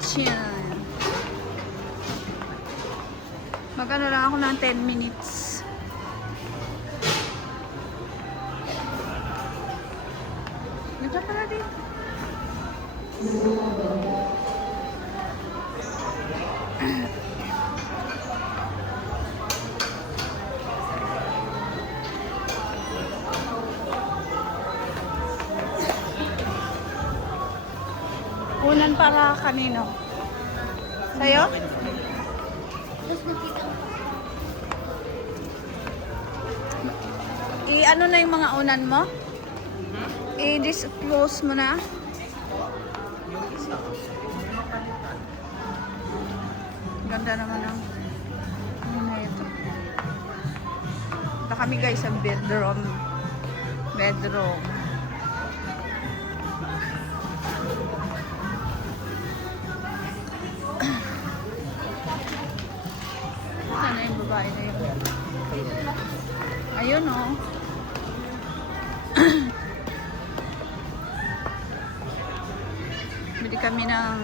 kitchen. Magano lang ako ng 10 minutes. Nandiyan pala dito. Unan para kanino? Sa'yo? I-ano na yung mga unan mo? I-disclose mo na? Ganda naman ang ano na ito. Ito kami guys sa bedroom. Sana yung babae na yun. Ayun o. Oh. Bili kami ng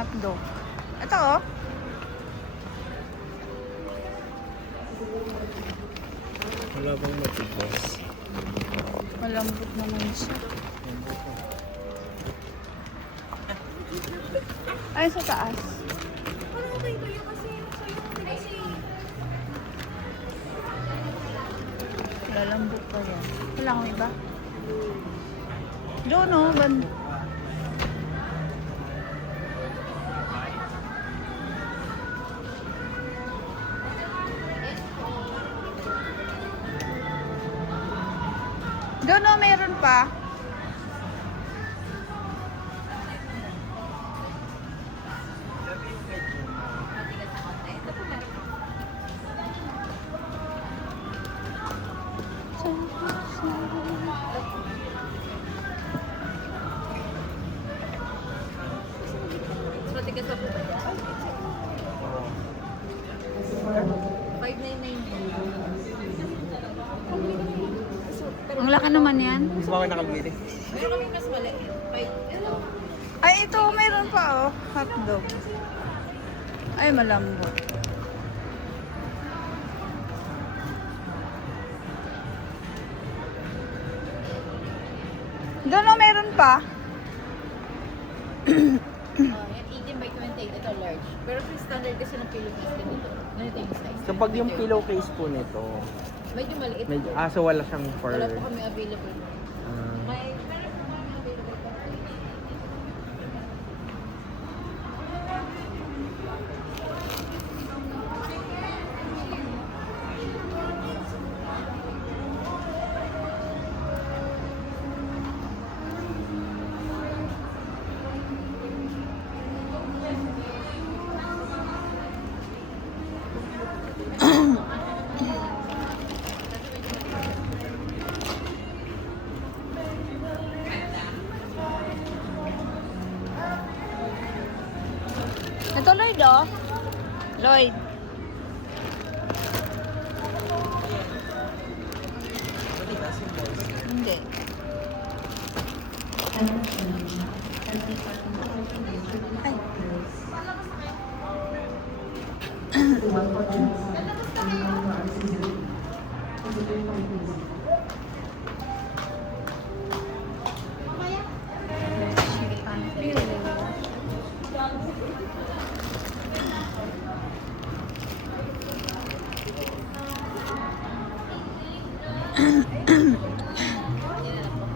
hotdog. Ito o. Oh. Wala bang matigas? Malambot naman siya. Ay, sa taas. Parang okay kayo kasi sa'yo kasi Lalambot pa yan. Wala akong iba. Doon o. Doon o, meron pa. matigas na po ba yan? 599. Ang laki naman yan. Gusto mo nakabili? Meron kaming mas maliit. Ay, ito, mayroon pa oh. Hotdog. Ay, malambot. Doon oh, meron pa. Yan, 18 by 28. Ito large. Pero free standard kasi ng pillowcase din ito. Ganito yung size. So pag yung pillowcase po nito, Medyo maliit. medyo, so wala siyang for... Wala po kami available. ah, Meron po kami available pa. Ito, Lloyd oh. Lloyd. Hindi. Ay.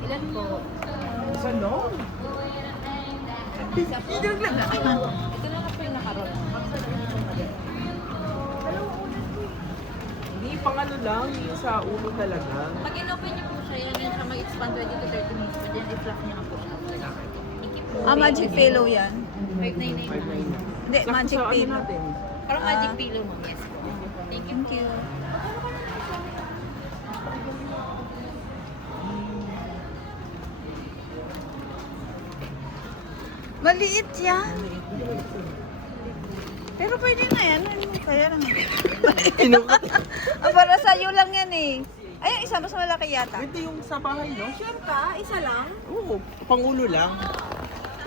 Ilan po? isa no? Isa po. Ito na lang po yung nakaroon. Hindi, pang ano lang, yung sa ulo talaga. Pag in-open niyo po siya, yan siya mag-expand 20 to 30 minutes. But then i-fluff niyo na po siya. Ah, magic pillow yan. 599 na. 599. Hindi, magic Sa ano pillow. natin? Parang magic pillow mo. Yes po. Thank you. Thank you. Maliit yan. Pero pwede na yan. Ano kaya lang. Kinukat. Ah, para sa'yo lang yan eh. Ay, yung isa, mas malaki yata. Ito yung sa bahay, no? Sure ka? Isa lang? Oo, pangulo lang.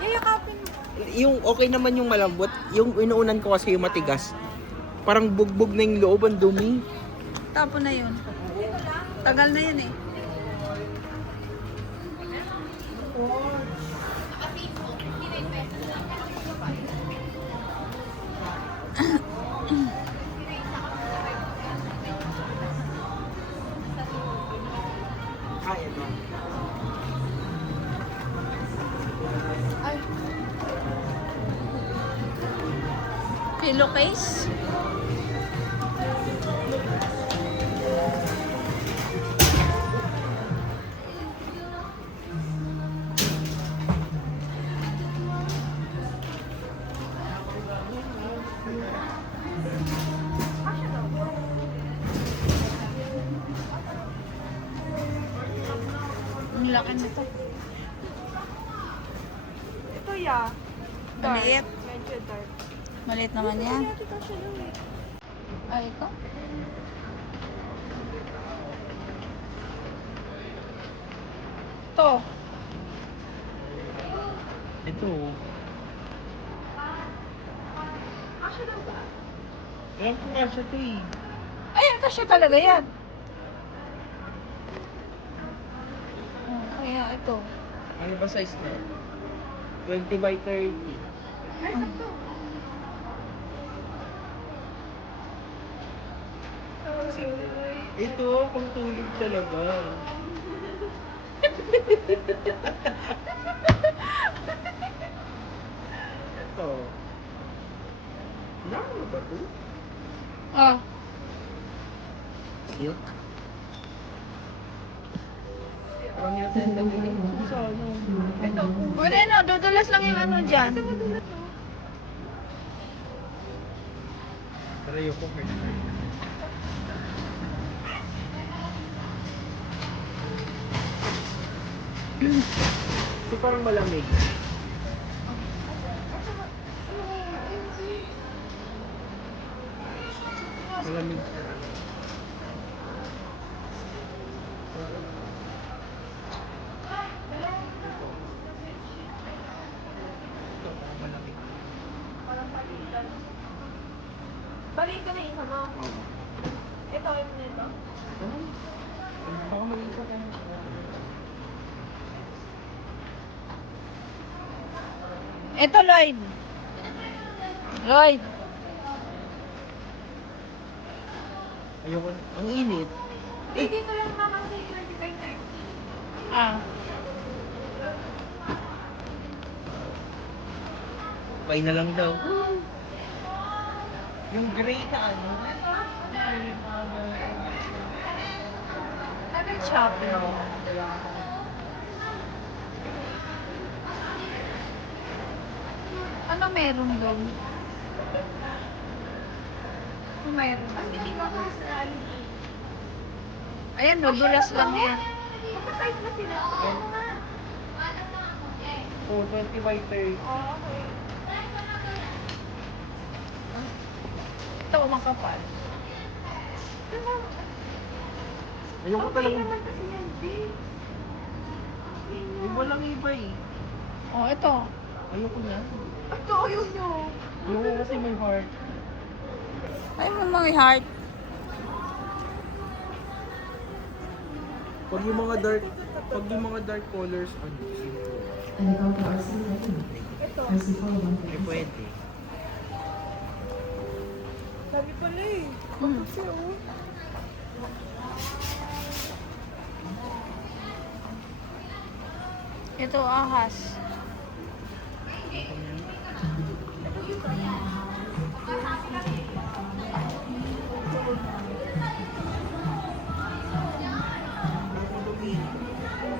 Yayakapin mo. Yung okay naman yung malambot. Yung inuunan ko kasi yung matigas. Parang bugbog na yung loob, ang dumi. Tapo na yun. Tagal na yun eh. Ay, ito. Pillowcase. Ang laki nito. Ito ya. Maliit. Medyo dark. Maliit naman yan. Ito siya daw eh. Ay, ito. Ito. Ito. Kasha daw ba? Alam ko kasi ito eh. Ay, kasya talaga yan. Oh, kaya ito. Ano ba size na? 20 by 30. Ay, sakto. Ito, kung tulog talaga. Ito. Ano ba ito? Ah. Silk. Parang yung nabili ko sa ano. Ito. Pwede na, dudulas lang yung ano dyan. Pero yung first time. Ito parang malamig. Malamig. Ito, malamig. Balik ko na isa mo. Ito, yung nito. Baka mag-isa ka na. Ito, Lloyd. Lloyd. Ayoko. Ang init. Dito lang naman sa 25 na. Ah. Pay na lang daw. Yung gray na ano. Ano shopping? Ano meron doon? Ano meron? Hindi ba ka sa Jollibee? Ayan, dudulas lang yan. Magka-size na sila. Ano nga? Oh, 20 by 30. Oh, okay. Ito, makapal. Diba? Ayoko Okay talaga. naman kasi yan, babe. Yung walang iba eh. Oh, ito. Ayoko na. Ito, ayaw nyo. Ayoko kasi may heart. Ay, mo mga heart. Pag yung mga dark colors, ano, simple. Ito. Eh, pwede. Sabi pala eh. Mm. Kasi oh. Ito, ahas.